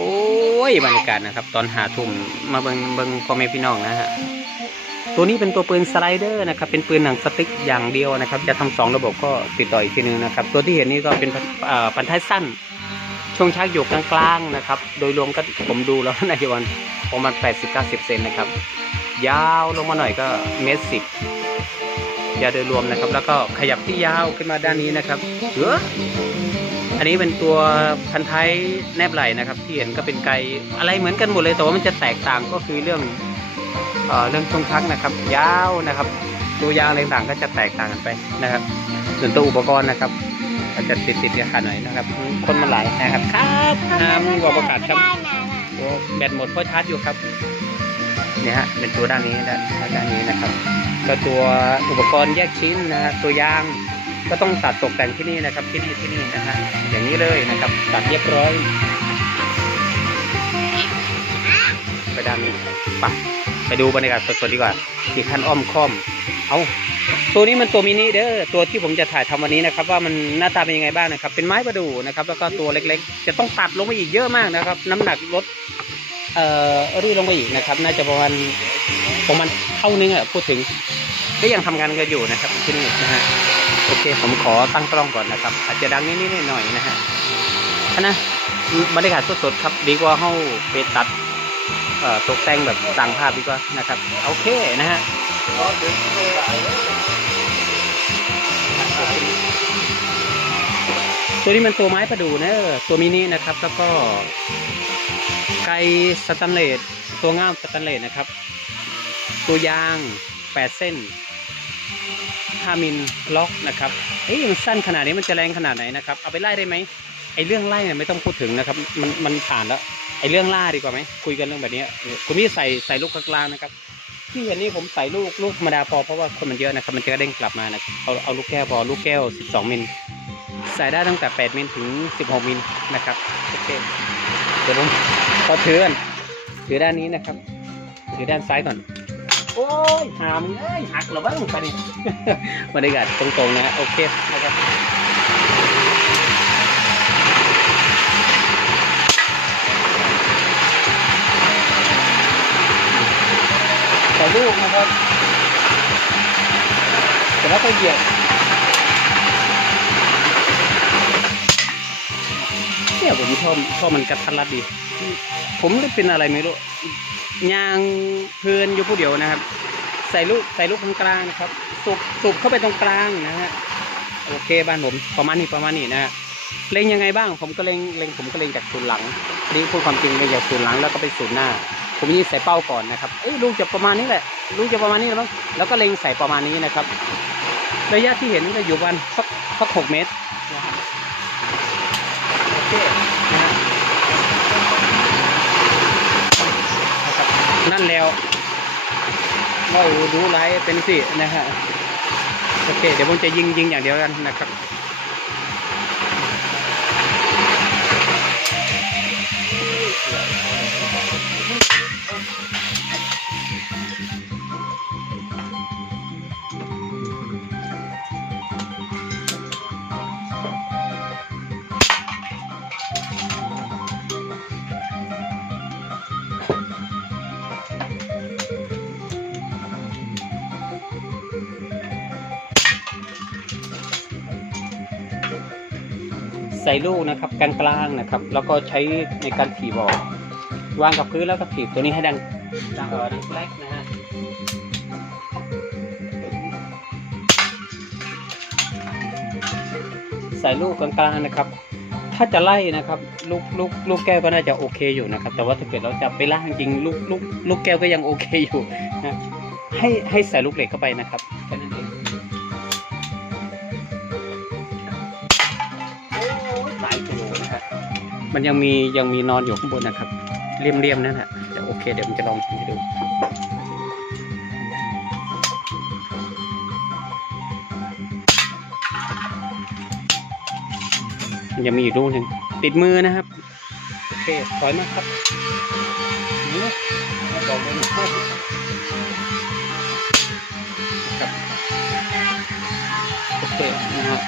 โอ้ยบรรยากาศนะครับ ตอนหาทุ่มมาเบิงเบิงพ่อแม่พี่น้องนะฮะตัวนี้เป็นตัวปืนสไลเดอร์นะครับเป็นปืนหนังสติ๊กอย่างเดียวนะครับ จะทำสองระบบก็ติดต่ออีกทีนึงนะครับ ตัวที่เห็นนี่ก็เป็นปันท้ายสั้น ช่วงชักอยู่กลางๆนะครับ โดยรวมก็ผมดูแล้วนายวันประมาณ 80-90 เซนนะครับ ยาวลงมาหน่อยก็เมตรสิบยาวโดยรวมนะครับ แล้วก็ขยับที่ยาวขึ้นมาด้านนี้นะครับเออ อันนี้เป็นตัวพันท้ายแนบไหลนะครับ ที่เห็นก็เป็นไกลอะไรเหมือนกันหมดเลยแต่ว่ามันจะแตกต่างก็คือเรื่องเอ่อเรื่องช่วงชักนะครับ ยาวนะครับตัวยางอะไรต่างๆก็จะแตกต่างกันไปนะครับ ส่วนตัวอุปกรณ์นะครับอาจจะติดติดๆกันขาหน่อยนะครับ คนมันหลายนะครับครับห้ามกว่าประกาศครับโอ้แบตหมดเพราะชาร์จอยู่ครับเนี่ยฮะเป็นตัวด้านนี้ด้านด้านนี้นะครับ ก็ตัวอุปกรณ์แยกชิ้นนะฮะตัวยาง ก็ต้องตัดตกแต่งที่นี่นะครับ ที่นี่ที่นี่นะฮะอย่างนี้เลยนะครับ ตัดเรียบร้อยไปด้านนี้ไปไปดูบรรยากาศสดๆดีกว่าที่ขั้นอ้อมค้อม เอาตัวนี้มันตัวมินิเด้อตัวที่ผมจะถ่ายทำวันนี้นะครับ ว่ามันหน้าตาเป็นยังไงบ้างนะครับ เป็นไม้ประดู่นะครับ แล้วก็ตัวเล็กๆ จะต้องตัดลงไปอีกเยอะมากนะครับ น้ำหนักลดเอ่อรีดลงไปอีกนะครับ น่าจะประมาณประมาณเท่านึงอะพูดถึงก็ยังทำงานกันอยู่นะครับที่นี่นะฮะ โอเค ผมขอตั้งกล้องก่อนนะครับ อาจจะดังนิดๆหน่อยๆนะฮะนะบรรยากาศสดๆครับ ดีกว่าเข้าไปตัดตกแต่งแบบสั่งภาพดีกว่านะครับ โอเคนะฮะตัวนี้มันตัวไม้ประดู่นะตัวมินินะครับ แล้วก็ไกสแตันเลสตัวง่ามสแตันเลสนะครับ ตัวยาง 8 เส้น 5มิลล็อกนะครับเอ้ยมันสั้นขนาดนี้มันจะแรงขนาดไหนนะครับ เอาไปไล่ได้ไหมไอ้เรื่องไล่เนี่ยไม่ต้องพูดถึงนะครับ มันมันผ่านแล้วไอ้เรื่องล่าดีกว่าไหมคุยกันเรื่องแบบนี้คุณนี่ใส่ใส่ลูกกลางๆนะครับ ที่เห็นนี่ผมใส่ลูกลูกธรรมดาพอเพราะว่าคนมันเยอะนะครับ มันจะเด้งกลับมานะเอาเอาลูกแก้วพอลูกแก้ว 12มิลใส่ได้ตั้งแต่ 8มิลถึง 16มิลนะครับโอเคเดี๋ยวผมขอถือนถือด้านนี้นะครับ ถือด้านซ้ายก่อน โอ้ยหามเอ้ยหักหรือบ้างไปนี่บรรยากาศตรงๆนะฮะโอเคนะครับใส่ลูกนะครับแต่แล้วก็เหยียบเนี่ยผมชอบชอบมันกระทัดรัดดี ผมไม่เป็นอะไรไม่รู้ ยางเพลินอยู่ผู้เดียวนะครับ ใส่ลูกใส่ลูกตรงกลางนะครับสุบสุบเข้าไปตรงกลางนะฮะโอเคบ้านผมประมาณนี้ประมาณนี้นะฮะเล็งยังไงบ้าง ผมก็เล็งเล็งผมก็เล็งจากศูนย์หลังนี่พูดความจริงเล็งจากศูนย์หลังแล้วก็ไปศูนย์หน้า ผมยิงใส่เป้าก่อนนะครับเอ้ยลูกจะประมาณนี้แหละลูกจะประมาณนี้แล้วมั้งแล้วก็เล็งใส่ประมาณนี้นะครับ ระยะที่เห็นก็อยู่ประมาณสักสักหกเมตรนะครับโอเค นั่นแล้วว่าดูไลฟ์เป็นสินะฮะโอเค เดี๋ยวผมจะยิงยิงอย่างเดียวกันนะครับ ใส่ลูกนะครับกลางๆนะครับ แล้วก็ใช้ในการถีบออกวางกับพื้นแล้วก็ถีบตัวนี้ให้ดังดังเออดังแรกนะฮะใส่ลูกกลางๆนะครับ ถ้าจะไล่นะครับ ลูกลูกลูกแก้วก็น่าจะโอเคอยู่นะครับ แต่ว่าถ้าเกิดเราจะไปล่างจริงลูกลูกลูกแก้วก็ยังโอเคอยู่นะให้ให้ใส่ลูกเหล็กเข้าไปนะครับ มันยังมียังมีนอนอยู่ข้างบนนะครับเลี่ยมๆนั่นแหละแต่โอเคเดี๋ยวผมจะลองให้ดูมันยังมีอีกลูกหนึ่งติดมือนะครับ โอเคถอยมาครับนี่บอกเลยนะครับโอเคนะฮะ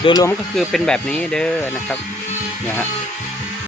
โดยรวมก็คือเป็นแบบนี้เด้อนะครับเนี่ยฮะ